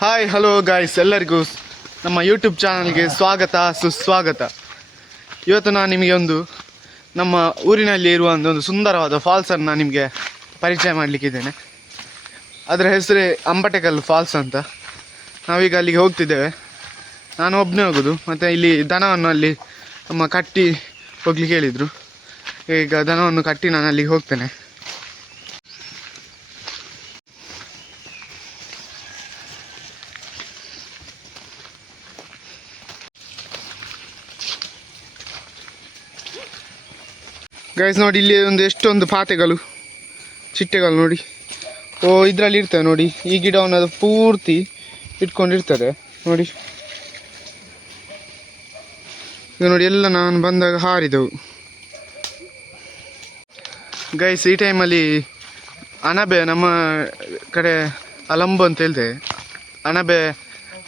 Hi hello guys, ಎಲ್ಲರಿಗೂ ನಮ್ಮ YouTube ಚಾನಲ್ಗೆ ಸ್ವಾಗತ ಸುಸ್ವಾಗತ. ಇವತ್ತು ನಾನು ನಿಮಗೆ ನಮ್ಮ ಊರಿನಲ್ಲಿ ಇರುವ ಒಂದು ಸುಂದರವಾದ ಫಾಲ್ಸನ್ನು ನಿಮಗೆ ಪರಿಚಯ ಮಾಡಲಿಕ್ಕಿದ್ದೇನೆ. ಅದರ ಹೆಸರೇ ಅಂಬಟೆಕಲ್ಲು ಫಾಲ್ಸ್ ಅಂತ. ನಾವೀಗ ಅಲ್ಲಿಗೆ ಹೋಗ್ತಿದ್ದೇವೆ. ನಾನು ಒಬ್ಬನೇ ಹೋಗೋದು, ಮತ್ತು ಇಲ್ಲಿ ದನವನ್ನು ಅಲ್ಲಿ ನಮ್ಮ ಕಟ್ಟಿ ಹೋಗ್ಲಿಕ್ಕೆ ಹೇಳಿದರು. ಈಗ ದನವನ್ನು ಕಟ್ಟಿ ನಾನು ಅಲ್ಲಿಗೆ ಹೋಗ್ತೇನೆ. ಗೈಸ್ ನೋಡಿ, ಇಲ್ಲಿ ಎಷ್ಟೊಂದು ಪಾತೆಗಳು, ಚಿಟ್ಟೆಗಳು ನೋಡಿ. ಇದರಲ್ಲಿ ಇರ್ತವೆ ನೋಡಿ. ಈ ಗಿಡವನ್ನು ಅದು ಪೂರ್ತಿ ಇಟ್ಕೊಂಡಿರ್ತದೆ ನೋಡಿ. ಇದು ನೋಡಿ, ಎಲ್ಲ ನಾನು ಬಂದಾಗ ಹಾರಿದವು. ಗೈಸ್, ಈ ಟೈಮಲ್ಲಿ ಅಣಬೆ, ನಮ್ಮ ಕಡೆ ಅಲಂಬು ಅಂತ ಹೇಳ್ತೇವೆ, ಅಣಬೆ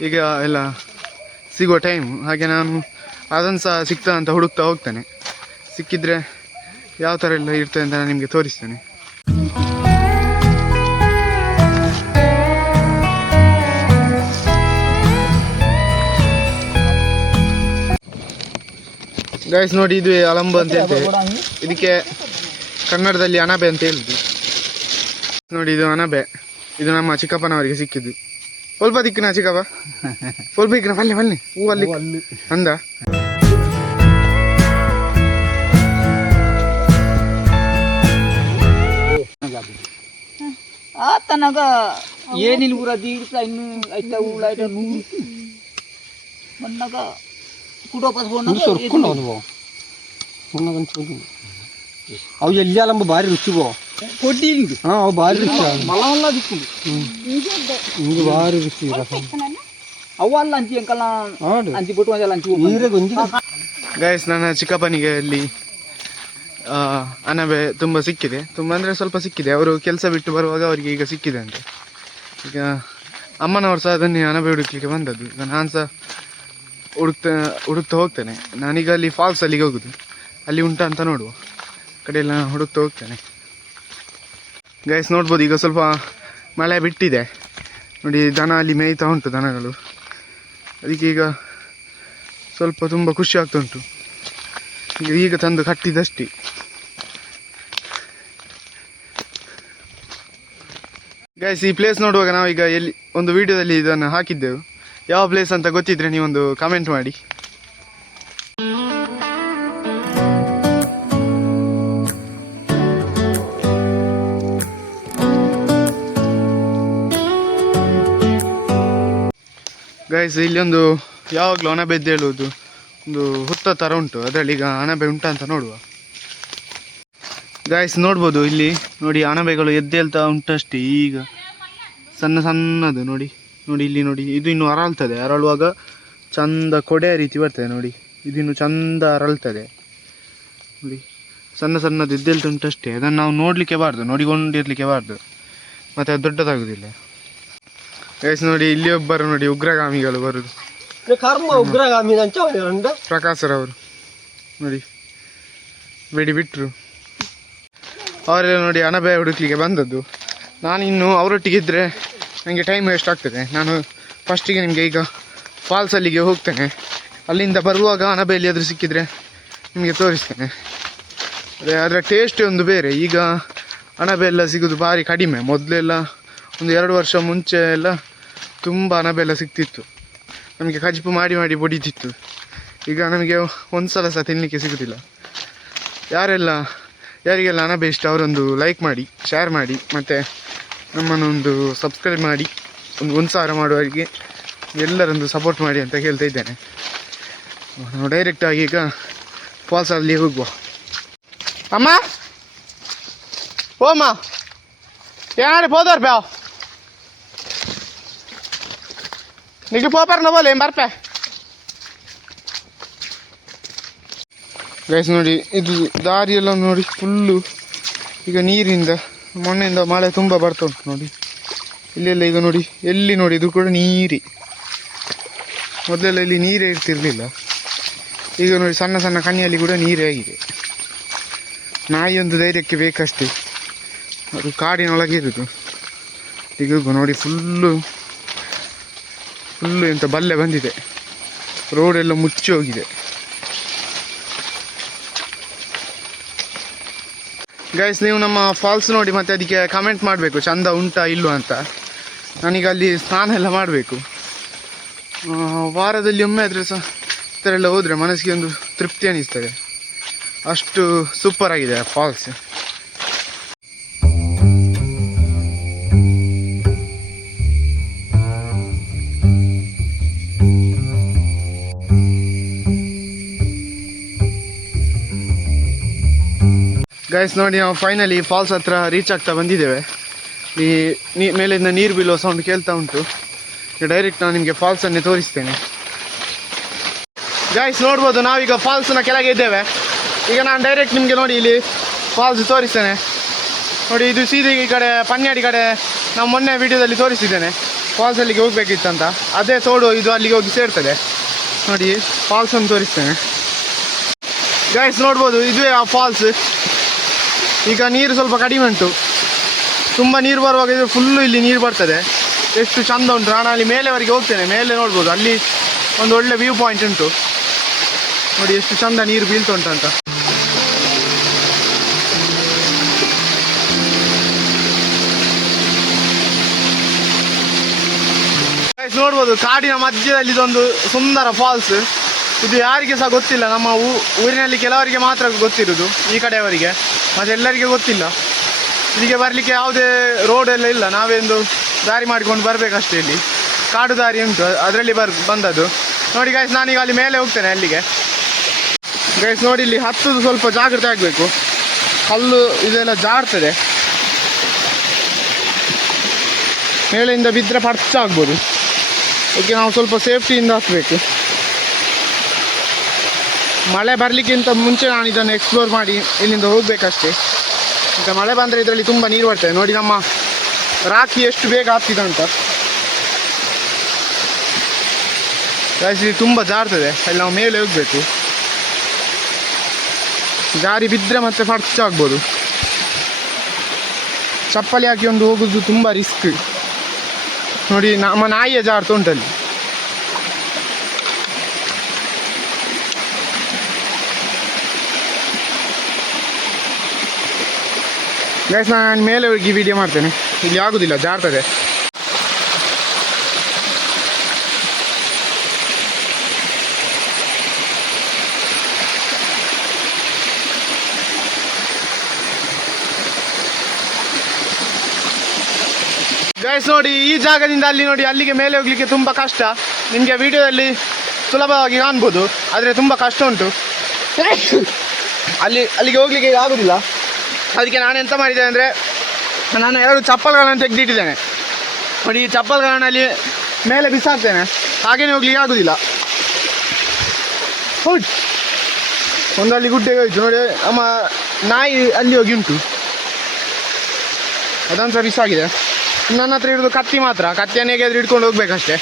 ಈಗ ಎಲ್ಲ ಸಿಗುವ ಟೈಮ್. ಹಾಗೆ ನಾನು ಅದನ್ನು ಸಹ ಸಿಗ್ತಾ ಅಂತ ಹುಡುಕ್ತಾ ಹೋಗ್ತೇನೆ. ಸಿಕ್ಕಿದ್ರೆ ಯಾವ ಥರ ಎಲ್ಲ ಇರ್ತದೆ ಅಂತ ನಾನು ನಿಮಗೆ ತೋರಿಸ್ತೇನೆ. ಗೈಸ್ ನೋಡಿ, ಇದು ಅಲಂಬು ಅಂತ ಹೇಳ್ತೇವೆ. ಇದಕ್ಕೆ ಕನ್ನಡದಲ್ಲಿ ಅಣಬೆ ಅಂತ ಹೇಳಿದ್ದು. ನೋಡಿ, ಇದು ಅಣಬೆ. ಇದು ನಮ್ಮ ಚಿಕ್ಕಪ್ಪನವರಿಗೆ ಸಿಕ್ಕಿದ್ದು. ಸ್ವಲ್ಪ ದಿಕ್ಕಿನ ಚಿಕ್ಕಪ್ಪ, ಸ್ವಲ್ಪ ದಿಕ್ಕಿನ ಬಲ್ಲೆ ಬಲ್ಲೆ ಹೂವಲ್ಲಿ ಅಂದ. ಆತನಾಗ ಏನಿಲ್ಲ ಊರ ದೀಡ್ಸ ಇನ್ನು ಐತ ಉಳ್ಳಾಯ್ತ ನೂರು ಮನ್ನಾಗ ಕುಡೋಪಸ್ ಅವು ಎಲ್ಲಿ ಅಲ್ಲಂಬ ಭಾರಿ ರುಚಿ ಬೋ ಕೊಡ್ಡಿ ಹಾಂ ಅವು ಭಾರಿ ರುಚಿ ಮಲ್ಲ ದಿಕ್ಕು ಹಿಂಗೆ ಭಾರಿ ರುಚಿ ಅವು ಅಲ್ಲ ಅಂಚಿ ಅಂಕಲ್ಲ ಅಂಚಿ ಬಿಟ್ಟು ಒಂದಲ್ಲ ಅಂಚಿ ನೀರೇ ಗೊಂದಿ. ಗೈಸ್, ನನ್ನ ಚಿಕ್ಕಪ್ಪನಿಗೆ ಅಲ್ಲಿ ಅಣಬೆ ತುಂಬ ಸಿಕ್ಕಿದೆ. ತುಂಬ ಅಂದರೆ ಸ್ವಲ್ಪ ಸಿಕ್ಕಿದೆ. ಅವರು ಕೆಲಸ ಬಿಟ್ಟು ಬರುವಾಗ ಅವರಿಗೆ ಈಗ ಸಿಕ್ಕಿದೆ ಅಂತ. ಈಗ ಅಮ್ಮನವರು ಸಹ ಅದನ್ನೇ ಅಣಬೆ ಹುಡುಕ್ಲಿಕ್ಕೆ ಬಂದದ್ದು. ಈಗ ನಾನು ಸಹ ಹುಡುಕ್ತಾ ಹೋಗ್ತೇನೆ. ನಾನೀಗ ಅಲ್ಲಿ ಫಾಲ್ಸ್ ಅಲ್ಲಿಗೆ ಹೋಗೋದು. ಅಲ್ಲಿ ಉಂಟಾ ಅಂತ ನೋಡುವ ಕಡೆಯೆಲ್ಲ ಹುಡುಕ್ತಾ ಹೋಗ್ತೇನೆ. ಗೈಸ್ ನೋಡ್ಬೋದು, ಈಗ ಸ್ವಲ್ಪ ಮಳೆ ಬಿಟ್ಟಿದೆ ನೋಡಿ. ದನ ಅಲ್ಲಿ ಮೇಯ್ತಾ ಉಂಟು, ದನಗಳು. ಅದಕ್ಕೆ ಈಗ ಸ್ವಲ್ಪ ತುಂಬ ಖುಷಿ ಆಗ್ತಾ ಉಂಟು. ಈಗ ತಂದು ಕಟ್ಟಿದಷ್ಟೇ. ಗೈಸ್, ಈ ಪ್ಲೇಸ್ ನೋಡುವಾಗ ನಾವೀಗ ಎಲ್ಲಿ ಒಂದು ವಿಡಿಯೋದಲ್ಲಿ ಇದನ್ನು ಹಾಕಿದ್ದೆವು. ಯಾವ ಪ್ಲೇಸ್ ಅಂತ ಗೊತ್ತಿದ್ರೆ ನೀವೊಂದು ಕಮೆಂಟ್ ಮಾಡಿ. ಗೈಸ್, ಇಲ್ಲಿ ಯಾವಾಗಲೂ ಅಣಬೆ ಎದ್ದು ಹೇಳುವುದು ಒಂದು ಹುತ್ತ ಥರ ಉಂಟು. ಅದರಲ್ಲಿ ಈಗ ಅಣಬೆ ಉಂಟಾ ಅಂತ ನೋಡುವ. ಗೈಸ್ ನೋಡ್ಬೋದು, ಇಲ್ಲಿ ನೋಡಿ ಅಣಬೆಗಳು ಎದ್ದೇಳ್ತಾ ಉಂಟಷ್ಟೇ. ಈಗ ಸಣ್ಣ ಸಣ್ಣದು ನೋಡಿ. ಇಲ್ಲಿ ನೋಡಿ, ಇದು ಇನ್ನು ಅರಳ್ತದೆ. ಅರಳುವಾಗ ಚಂದ ಕೊಡೆಯ ರೀತಿ ಬರ್ತದೆ ನೋಡಿ. ಇದಿನ್ನು ಚಂದ ಅರಳ್ತದೆ ನೋಡಿ. ಸಣ್ಣ ಸಣ್ಣದು ಎದ್ದೇಳ್ತಾ ಉಂಟಷ್ಟೇ. ಅದನ್ನು ನಾವು ನೋಡಲಿಕ್ಕೆ ಬಾರ್ದು, ನೋಡಿಕೊಂಡಿರ್ಲಿಕ್ಕೆ ಬಾರ್ದು, ಮತ್ತು ಅದು ದೊಡ್ಡದಾಗುವುದಿಲ್ಲ. ಗೈಸ್ ನೋಡಿ, ಇಲ್ಲಿ ಒಬ್ಬರು ನೋಡಿ ಉಗ್ರಗಾಮಿಗಳು ಬರುದು. ಉಗ್ರಗಾಮಿ ಪ್ರಕಾಶರವರು ನೋಡಿ, ಬೇಡಿ ಬಿಟ್ಟರು. ಅವರೆಲ್ಲ ನೋಡಿ ಅಣಬೆ ಹುಡುಕ್ಲಿಕ್ಕೆ ಬಂದದ್ದು. ನಾನಿನ್ನು ಅವರೊಟ್ಟಿಗಿದ್ದರೆ ನನಗೆ ಟೈಮ್ ವೇಸ್ಟ್ ಆಗ್ತದೆ. ನಾನು ಫಸ್ಟಿಗೆ ನಿಮಗೆ ಈಗ ಫಾಲ್ಸಲ್ಲಿಗೆ ಹೋಗ್ತೇನೆ. ಅಲ್ಲಿಂದ ಬರುವಾಗ ಅಣಬೆ ಎಲ್ಲಿಯಾದರೂ ಸಿಕ್ಕಿದರೆ ನಿಮಗೆ ತೋರಿಸ್ತೇನೆ. ಅದರ ಟೇಸ್ಟೇ ಒಂದು ಬೇರೆ. ಈಗ ಅಣಬೆ ಎಲ್ಲ ಸಿಗೋದು ಭಾರಿ ಕಡಿಮೆ. ಮೊದಲೆಲ್ಲ 1-2 ವರ್ಷ ಮುಂಚೆ ಎಲ್ಲ ತುಂಬ ಅಣಬೆ ಎಲ್ಲ ಸಿಗ್ತಿತ್ತು. ನಮಗೆ ಕಜಿಪು ಮಾಡಿ ಮಾಡಿ ಬಡಿತಿತ್ತು. ಈಗ ನಮಗೆ ಒಂದು ಸಲ ಸಹ ತಿನ್ನಲಿಕ್ಕೆ ಸಿಗೋದಿಲ್ಲ. ಯಾರಿಗೆಲ್ಲ ಅಣಬೆ ಇಷ್ಟ ಅವರೊಂದು ಲೈಕ್ ಮಾಡಿ, ಶೇರ್ ಮಾಡಿ, ಮತ್ತು ನಮ್ಮನ್ನೊಂದು ಸಬ್ಸ್ಕ್ರೈಬ್ ಮಾಡಿ. 1,000 ಮಾಡುವವರಿಗೆ ಎಲ್ಲರೊಂದು ಸಪೋರ್ಟ್ ಮಾಡಿ ಅಂತ ಹೇಳ್ತಾ ಇದ್ದೇನೆ. ನಾವು ಡೈರೆಕ್ಟಾಗಿ ಈಗ ಫಾಲ್ಸಲ್ಲಿ ಹೋಗುವ. ಅಮ್ಮ, ಓಮ್ಮ ಯಾರು ಹೋದವ್ರು ಬ್ಯಾವ್ ನಿಮಗೆ ಪೋಪರ್ ನೋವಲ್ಲ ಏನು ಬರ್ಪೆ. ಗೈಸ್ ನೋಡಿ, ಇದು ದಾರಿಯೆಲ್ಲ ನೋಡಿ ಫುಲ್ಲು ಈಗ ನೀರಿಂದ, ಮೊನ್ನೆಯಿಂದ ಮಳೆ ತುಂಬ ಬರ್ತಾ ಉಂಟು ನೋಡಿ. ಇಲ್ಲೆಲ್ಲ ಈಗ ನೋಡಿ, ಎಲ್ಲಿ ನೋಡಿ ಇದು ಕೂಡ ನೀರೇ. ಮೊದಲೆಲ್ಲ ಇಲ್ಲಿ ನೀರೇ ಇರ್ತಿರಲಿಲ್ಲ. ಈಗ ನೋಡಿ, ಸಣ್ಣ ಸಣ್ಣ ಕಣ್ಣಿಯಲ್ಲಿ ಕೂಡ ನೀರೇ ಆಗಿದೆ. ನಾಯಿ ಒಂದು ಧೈರ್ಯಕ್ಕೆ ಬೇಕಷ್ಟೇ. ಅದು ಕಾಡಿನೊಳಗೆ ಇರೋದು. ಈಗ ನೋಡಿ ಫುಲ್ಲು ಫುಲ್ಲು ಎಂತ ಬಲ್ಲೆ ಬಂದಿದೆ, ರೋಡೆಲ್ಲ ಮುಚ್ಚಿ ಹೋಗಿದೆ. ಗೈಸ್, ನೀವು ನಮ್ಮ ಫಾಲ್ಸ್ ನೋಡಿ ಮತ್ತೆ ಅದಕ್ಕೆ ಕಮೆಂಟ್ ಮಾಡಬೇಕು ಚಂದ ಉಂಟಾ ಇಲ್ವಾ ಅಂತ. ನನಗೆ ಅಲ್ಲಿ ಸ್ನಾನ ಎಲ್ಲ ಮಾಡಬೇಕು. ವಾರದಲ್ಲಿ ಒಮ್ಮೆ ಆದರೆ ಸಹ ಈ ಥರ ಎಲ್ಲ ಹೋದರೆ ಮನಸ್ಸಿಗೆ ಒಂದು ತೃಪ್ತಿ ಅನ್ನಿಸ್ತದೆ. ಅಷ್ಟು ಸೂಪರ್ ಆಗಿದೆ ಆ ಫಾಲ್ಸ್. ಗೈಸ್ ನೋಡಿ, ನಾವು ಫೈನಲಿ ಫಾಲ್ಸ್ ಹತ್ರ ರೀಚ್ ಆಗ್ತಾ ಬಂದಿದ್ದೇವೆ. ಈ ಮೇಲಿಂದ ನೀರು ಬೀಳುವ ಸೌಂಡ್ ಕೇಳ್ತಾ ಉಂಟು. ಡೈರೆಕ್ಟ್ ನಾನು ನಿಮಗೆ ಫಾಲ್ಸನ್ನೇ ತೋರಿಸ್ತೇನೆ. ಗೈಸ್ ನೋಡ್ಬೋದು, ನಾವೀಗ ಫಾಲ್ಸ್ನ ಕೆಳಗೆ ಇದ್ದೇವೆ. ಈಗ ನಾನು ಡೈರೆಕ್ಟ್ ನಿಮಗೆ ನೋಡಿ ಇಲ್ಲಿ ಫಾಲ್ಸ್ ತೋರಿಸ್ತೇನೆ. ನೋಡಿ, ಇದು ಸೀದಾ ಈ ಕಡೆ ಪನ್ಯಾಡಿ ಕಡೆ ನಾವು ಮೊನ್ನೆ ವಿಡಿಯೋದಲ್ಲಿ ತೋರಿಸಿದ್ದೇನೆ ಫಾಲ್ಸ್ ಅಲ್ಲಿಗೆ ಹೋಗ್ಬೇಕಿತ್ತಂತ. ಅದೇ ತೋಡು ಇದು ಅಲ್ಲಿಗೆ ಹೋಗಿ ಸೇರ್ತದೆ. ನೋಡಿ, ಫಾಲ್ಸನ್ನು ತೋರಿಸ್ತೇನೆ. ಗೈಸ್ ನೋಡ್ಬೋದು, ಇದುವೇ ಆ ಫಾಲ್ಸ್. ಈಗ ನೀರು ಸ್ವಲ್ಪ ಕಡಿಮೆ ಉಂಟು. ತುಂಬ ನೀರು ಬರುವಾಗ ಇದು ಫುಲ್ಲು ಇಲ್ಲಿ ನೀರು ಬರ್ತದೆ. ಎಷ್ಟು ಚಂದ ಉಂಟು. ನಾನು ಅಲ್ಲಿ ಮೇಲೆವರೆಗೆ ಹೋಗ್ತೇನೆ. ಮೇಲೆ ನೋಡ್ಬೋದು, ಅಲ್ಲಿ ಒಂದು ಒಳ್ಳೆ ವ್ಯೂ ಪಾಯಿಂಟ್ ಉಂಟು. ನೋಡಿ ಎಷ್ಟು ಚಂದ ನೀರು ಬೀಳ್ತಾ ಉಂಟಂತ. ನೋಡ್ಬೋದು, ಕಾಡಿನ ಮಧ್ಯದಲ್ಲಿ ಇದೊಂದು ಸುಂದರ ಫಾಲ್ಸ್. ಇದು ಯಾರಿಗೆ ಸಹ ಗೊತ್ತಿಲ್ಲ. ನಮ್ಮ ಊರಿನಲ್ಲಿ ಕೆಲವರಿಗೆ ಮಾತ್ರ ಗೊತ್ತಿರೋದು, ಈ ಕಡೆಯವರಿಗೆ. ಮತ್ತು ಎಲ್ಲರಿಗೆ ಗೊತ್ತಿಲ್ಲ. ಇಲ್ಲಿಗೆ ಬರಲಿಕ್ಕೆ ಯಾವುದೇ ರೋಡ್ ಎಲ್ಲ ಇಲ್ಲ. ನಾವೇ ಒಂದು ದಾರಿ ಮಾಡಿಕೊಂಡು ಬರಬೇಕಷ್ಟೇ. ಇಲ್ಲಿ ಕಾಡು ದಾರಿ ಉಂಟು, ಅದರಲ್ಲಿ ಬಂದದ್ದು. ನೋಡಿ ಗೈಸ್, ನಾನೀಗ ಅಲ್ಲಿ ಮೇಲೆ ಹೋಗ್ತೇನೆ ಅಲ್ಲಿಗೆ. ಗೈಸ್ ನೋಡಿ, ಇಲ್ಲಿ ಹತ್ತುದು ಸ್ವಲ್ಪ ಜಾಗ್ರತೆ ಆಗಬೇಕು. ಕಲ್ಲು ಇದೆಲ್ಲ ಜಾರ್ತದೆ. ಮೇಲೆಯಿಂದ ಬಿದ್ದರೆ ಪರ್ಚ ಆಗ್ಬೋದು. ಓಕೆ, ನಾವು ಸ್ವಲ್ಪ ಸೇಫ್ಟಿಯಿಂದ ಹತ್ತಬೇಕು. ಮಳೆ ಬರಲಿಕ್ಕಿಂತ ಮುಂಚೆ ನಾನು ಇದನ್ನು ಎಕ್ಸ್ಪ್ಲೋರ್ ಮಾಡಿ ಇಲ್ಲಿಂದ ಹೋಗಬೇಕಷ್ಟೇ. ಈಗ ಮಳೆ ಬಂದರೆ ಇದರಲ್ಲಿ ತುಂಬ ನೀರು ಬರ್ತದೆ. ನೋಡಿ ನಮ್ಮ ರಾಖಿ ಎಷ್ಟು ಬೇಗ ಹತ್ತಿದೆ ಅಂತ. ಇಲ್ಲಿ ತುಂಬ ಜಾರ್ತದೆ. ಅಲ್ಲಿ ನಾವು ಮೇಲೆ ಹೋಗಬೇಕು. ಜಾರಿ ಬಿದ್ದರೆ ಮತ್ತೆ ಪರ್ಚ ಆಗ್ಬೋದು. ಚಪ್ಪಲಿ ಹಾಕಿ ಒಂದು ಹೋಗೋದು ತುಂಬ ರಿಸ್ಕ್. ನೋಡಿ, ನಮ್ಮ ನಾಯಿಯ ಜಾರ್ತ ಉಂಟಲ್ಲಿ. ಗೈಸ್, ನಾನು ಮೇಲೆ ಹೋಗಿ ವಿಡಿಯೋ ಮಾಡ್ತೇನೆ. ಇಲ್ಲಿ ಆಗೋದಿಲ್ಲ, ಜಾರ್ತದೆ. ಗೈಸ್ ನೋಡಿ, ಈ ಜಾಗದಿಂದ ಅಲ್ಲಿ ನೋಡಿ, ಅಲ್ಲಿಗೆ ಮೇಲೆ ಹೋಗ್ಲಿಕ್ಕೆ ತುಂಬ ಕಷ್ಟ. ನಿಮಗೆ ವಿಡಿಯೋದಲ್ಲಿ ಸುಲಭವಾಗಿ ಕಾಣ್ಬೋದು, ಆದರೆ ತುಂಬ ಕಷ್ಟ ಉಂಟು. ಅಲ್ಲಿಗೆ ಹೋಗ್ಲಿಕ್ಕೆ ಆಗೋದಿಲ್ಲ. ಅದಕ್ಕೆ ನಾನು ಎಂತ ಮಾಡಿದ್ದೇನೆ ಅಂದರೆ, ನಾನು 2 ಚಪ್ಪಲ್ಗಳನ್ನು ತೆಗೆದಿಟ್ಟಿದ್ದೇನೆ. ನೋಡಿ, ಈ ಚಪ್ಪಲ್ಗಳನ್ನು ಅಲ್ಲಿ ಮೇಲೆ ಬಿಸಾಕ್ತೇನೆ. ಹಾಗೇನೆ ಹೋಗ್ಲಿಕ್ಕೆ ಆಗೋದಿಲ್ಲ. ಹೌದು, ಒಂದಲ್ಲಿ ಗುಡ್ಡೆಗೆ ಹೋಯ್ತು. ನೋಡಿ, ನಮ್ಮ ನಾಯಿ ಅಲ್ಲಿ ಹೋಗಿ ಉಂಟು. ಅದೊಂದು ಸಹ ಬಿಸಾಗಿದೆ. ನನ್ನ ಹತ್ರ ಇರೋದು ಕತ್ತಿ ಮಾತ್ರ. ಕತ್ತಿಯನ್ನು ಹೇಗಾದ್ರೂ ಹಿಡ್ಕೊಂಡು ಹೋಗ್ಬೇಕಷ್ಟೇ.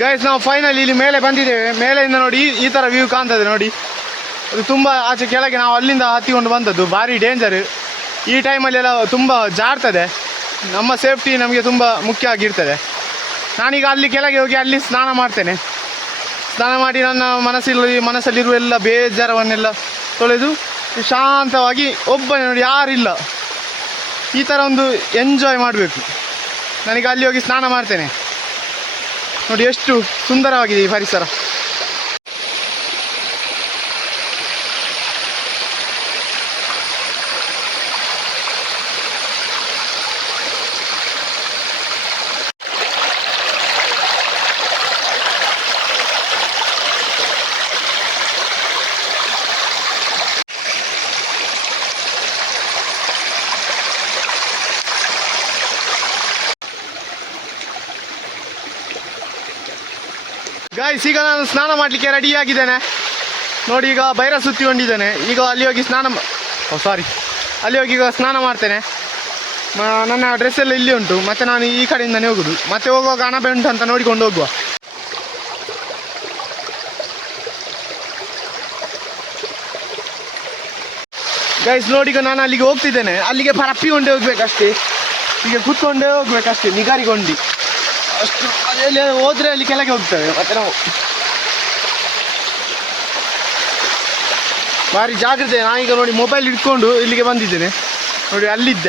ಗೈಸ್, ನಾವು ಫೈನಲಿ ಇಲ್ಲಿ ಮೇಲೆ ಬಂದಿದ್ದೇವೆ. ಮೇಲೆಯಿಂದ ನೋಡಿ ಈ ಥರ ವ್ಯೂ ಕಾಣ್ತದೆ. ನೋಡಿ, ಅದು ತುಂಬ ಆಚೆ ಕೆಳಗೆ ನಾವು ಅಲ್ಲಿಂದ ಹತ್ತಿಕೊಂಡು ಬಂದದ್ದು. ಭಾರಿ ಡೇಂಜರ್. ಈ ಟೈಮಲ್ಲೆಲ್ಲ ತುಂಬ ಜಾರ್ತದೆ. ನಮ್ಮ ಸೇಫ್ಟಿ ನಮಗೆ ತುಂಬ ಮುಖ್ಯ ಆಗಿರ್ತದೆ. ನಾನೀಗ ಅಲ್ಲಿ ಕೆಳಗೆ ಹೋಗಿ ಅಲ್ಲಿ ಸ್ನಾನ ಮಾಡ್ತೇನೆ. ಸ್ನಾನ ಮಾಡಿ ನನ್ನ ಮನಸ್ಸಲ್ಲಿರುವ ಎಲ್ಲ ಬೇಜಾರವನ್ನೆಲ್ಲ ತೊಳೆದು ಶಾಂತವಾಗಿ ಒಬ್ಬನೇ ನೋಡಿ, ಯಾರಿಲ್ಲ, ಈ ಥರ ಒಂದು ಎಂಜಾಯ್ ಮಾಡಬೇಕು. ನನಗೆ ಅಲ್ಲಿ ಹೋಗಿ ಸ್ನಾನ ಮಾಡ್ತೇನೆ. ನೋಡಿ ಎಷ್ಟು ಸುಂದರವಾಗಿದೆ ಈ ಪರಿಸರ. ಗಾಯ್ಸ್, ಈಗ ನಾನು ಸ್ನಾನ ಮಾಡಲಿಕ್ಕೆ ರೆಡಿಯಾಗಿದ್ದೇನೆ ನೋಡಿ. ಈಗ ಬೈರ ಸುತ್ತಿಕೊಂಡಿದ್ದೇನೆ. ಈಗ ಅಲ್ಲಿ ಹೋಗಿ ಅಲ್ಲಿ ಹೋಗಿ ಈಗ ಸ್ನಾನ ಮಾಡ್ತೇನೆ. ನನ್ನ ಡ್ರೆಸ್ ಎಲ್ಲ ಇಲ್ಲಿ ಉಂಟು. ಮತ್ತು ನಾನು ಈ ಕಡೆಯಿಂದನೇ ಹೋಗೋದು. ಮತ್ತೆ ಹೋಗುವಾಗ ಅಣಬೆ ಉಂಟು ಅಂತ ನೋಡಿಕೊಂಡು ಹೋಗುವ. ಗೈಸ್ ನೋಡಿ, ಈಗ ನಾನು ಅಲ್ಲಿಗೆ ಹೋಗ್ತಿದ್ದೇನೆ. ಅಲ್ಲಿಗೆ ಪರಪ್ಪಿಕೊಂಡೇ ಹೋಗ್ಬೇಕಷ್ಟೇ. ಈಗ ಕೂತ್ಕೊಂಡೇ ಹೋಗ್ಬೇಕಷ್ಟೇ, ನಿಗಾರಿಗೊಂಡು ಅಷ್ಟು. ಅಲ್ಲಿ ಹೋದರೆ ಅಲ್ಲಿ ಕೆಳಗೆ ಹೋಗ್ತೇವೆ. ಮತ್ತು ನಾವು ಭಾರಿ ಜಾಗ್ರತೆ. ನಾನೀಗ ನೋಡಿ ಮೊಬೈಲ್ ಇಟ್ಕೊಂಡು ಇಲ್ಲಿಗೆ ಬಂದಿದ್ದೇನೆ ನೋಡಿ. ಅಲ್ಲಿಂದ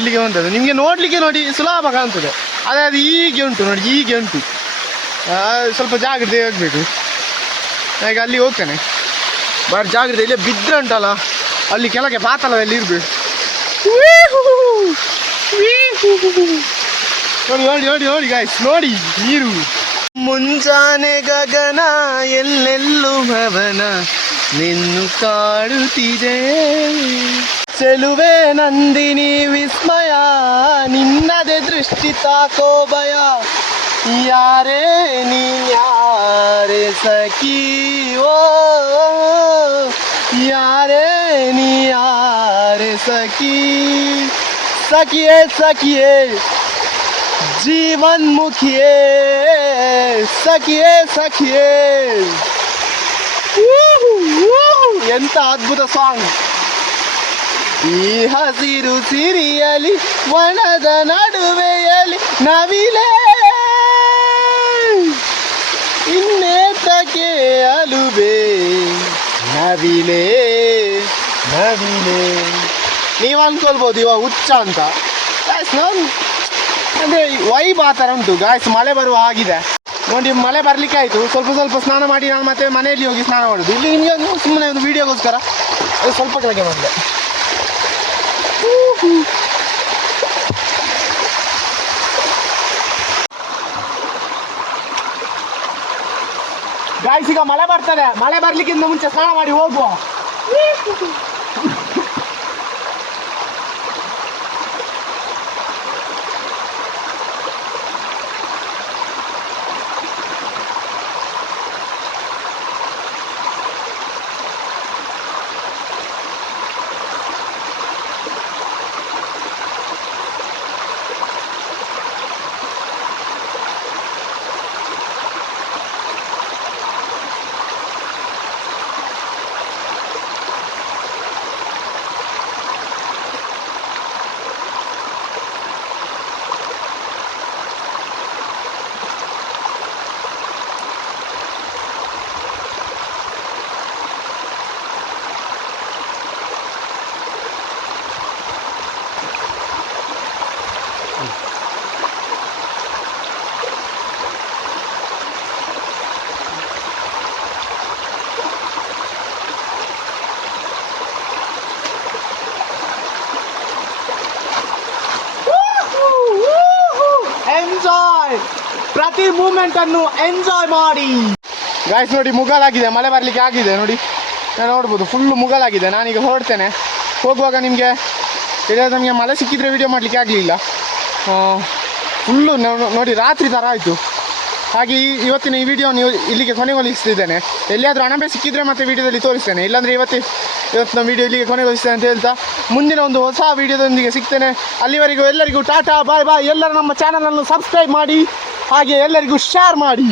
ಇಲ್ಲಿಗೆ ಬಂದದ್ದು. ನಿಮಗೆ ನೋಡಲಿಕ್ಕೆ ನೋಡಿ ಸುಲಭ ಕಾಣ್ತದೆ. ಅದೇ ಅದು ಹೀಗೆ ಉಂಟು ನೋಡಿ, ಹೀಗೆ ಉಂಟು. ಸ್ವಲ್ಪ ಜಾಗ್ರತೆ ಹೋಗಬೇಕು. ಈಗ ಅಲ್ಲಿ ಹೋಗ್ತೇನೆ. ಭಾರಿ ಜಾಗ್ರತೆ. ಇಲ್ಲೇ ಬಿದ್ದರೆ ಉಂಟಲ್ಲ, ಅಲ್ಲಿ ಕೆಳಗೆ ಪಾತಾಳದಲ್ಲಿ ಇರಬೇಕು. ನೋಡಿ ನೋಡಿ ನೋಡಿ ನೋಡಿ ಗಾಯ್ಸ್, ನೋಡಿ ನೀರು. ಮುಂಜಾನೆ ಗಗನ ಎಲ್ಲೆಲ್ಲೂ ಭವನ ನಿನ್ನು ಕಾಡುತ್ತಿದೆ. ಚೆಲುವೆ ನಂದಿನಿ ವಿಸ್ಮಯ, ನಿನ್ನದೆ ದೃಷ್ಟಿ ತಾಕೋ ಭಯ. ಯಾರೇ ನೀ ಯಾರೇ ಸಖಿ, ಓ ಯಾರೇ ನೀ ಯಾರೇ ಸಖಿ. ಸಖಿಯೇ ಸಖಿಯೇ ಜೀವನ್ ಮುಖಿಯೇ, ಸಖಿಯೇ ಸಖಿಯೇ. ಎಂತ ಅದ್ಭುತ ಸಾಂಗ್. ಈ ಹಸಿರು ಸಿರಿಯಲಿ ವನದ ನಡುವೆಯಲ್ಲಿ ನವಿಲೆ, ಇನ್ನೇತಕ್ಕೆ ಅಲುಬೆ ನವಿಲೆ ನವಿಲೆ. ನೀವು ಅನ್ಕೊಳ್ಬೋದು ಇವಾಗ ಹುಚ್ಚ ಅಂತ. ಅಂದರೆ ವೈಬ್ ಆ ಥರ ಉಂಟು ಗಾಯ್ಸ್. ಮಳೆ ಬರುವ ಆಗಿದೆ ನೋಡಿ. ಮಳೆ ಬರಲಿಕ್ಕೆ ಆಯಿತು. ಸ್ವಲ್ಪ ಸ್ನಾನ ಮಾಡಿ ನಾನು ಮತ್ತೆ ಮನೆಯಲ್ಲಿ ಹೋಗಿ ಸ್ನಾನ ಮಾಡೋದು. ಇಲ್ಲಿ ನಿಮಗೆ ಸುಮ್ಮನೆ ಒಂದು ವೀಡಿಯೋಗೋಸ್ಕರ ಸ್ವಲ್ಪ ಕೆಳಗೆ ಬಂದೆ. ಗಾಯ್ಸ್, ಈಗ ಮಳೆ ಬರ್ತದೆ. ಮಳೆ ಬರಲಿಕ್ಕಿಂತ ಮುಂಚೆ ಸ್ನಾನ ಮಾಡಿ ಹೋಗುವ. ಪ್ರತಿ ಮೂಮೆಂಟ್ ಅನ್ನು ಎಂಜಾಯ್ ಮಾಡಿ. ಗಾಯ್ಸ್ ನೋಡಿ, ಮುಗಲಾಗಿದೆ. ಮಳೆ ಬರಲಿಕ್ಕೆ ಆಗಿದೆ ನೋಡಿ. ನಾನು ನೋಡ್ಬೋದು ಫುಲ್ಲು ಮುಗಲಾಗಿದೆ. ನಾನೀಗ ಹೊರಡ್ತೇನೆ. ಹೋಗುವಾಗ ನಿಮಗೆ ನಮಗೆ ಮಳೆ ಸಿಕ್ಕಿದ್ರೆ ವಿಡಿಯೋ ಮಾಡಲಿಕ್ಕೆ ಆಗಲಿಲ್ಲ. ಫುಲ್ಲು ನೋಡಿ ರಾತ್ರಿ ಥರ ಆಯಿತು. ಹಾಗೆ ಇವತ್ತಿನ ಈ ವಿಡಿಯೋ ಇಲ್ಲಿಗೆ ಕೊನೆಗೊಳಿಸ್ತಿದ್ದೇನೆ. ಎಲ್ಲಿಯಾದರೂ ಅಣಬೆ ಸಿಕ್ಕಿದ್ರೆ ಮತ್ತೆ ವಿಡಿಯೋದಲ್ಲಿ ತೋರಿಸ್ತೇನೆ. ಇಲ್ಲಾಂದರೆ ಇವತ್ತಿನ ವಿಡಿಯೋ ಇಲ್ಲಿಗೆ ಕೊನೆಗೊಳಿಸ್ತೇನೆ ಅಂತ ಹೇಳ್ತಾ ಮುಂದಿನ ಒಂದು ಹೊಸ ವಿಡಿಯೋದೊಂದಿಗೆ ಸಿಗ್ತೇನೆ. ಅಲ್ಲಿವರೆಗೂ ಎಲ್ಲರಿಗೂ ಟಾಟಾ ಬಾಯ್ ಬಾಯ್. ಎಲ್ಲರೂ ನಮ್ಮ ಚಾನಲನ್ನು ಸಬ್ಸ್ಕ್ರೈಬ್ ಮಾಡಿ, ಹಾಗೆ ಎಲ್ಲರಿಗೂ ಶೇರ್ ಮಾಡಿ.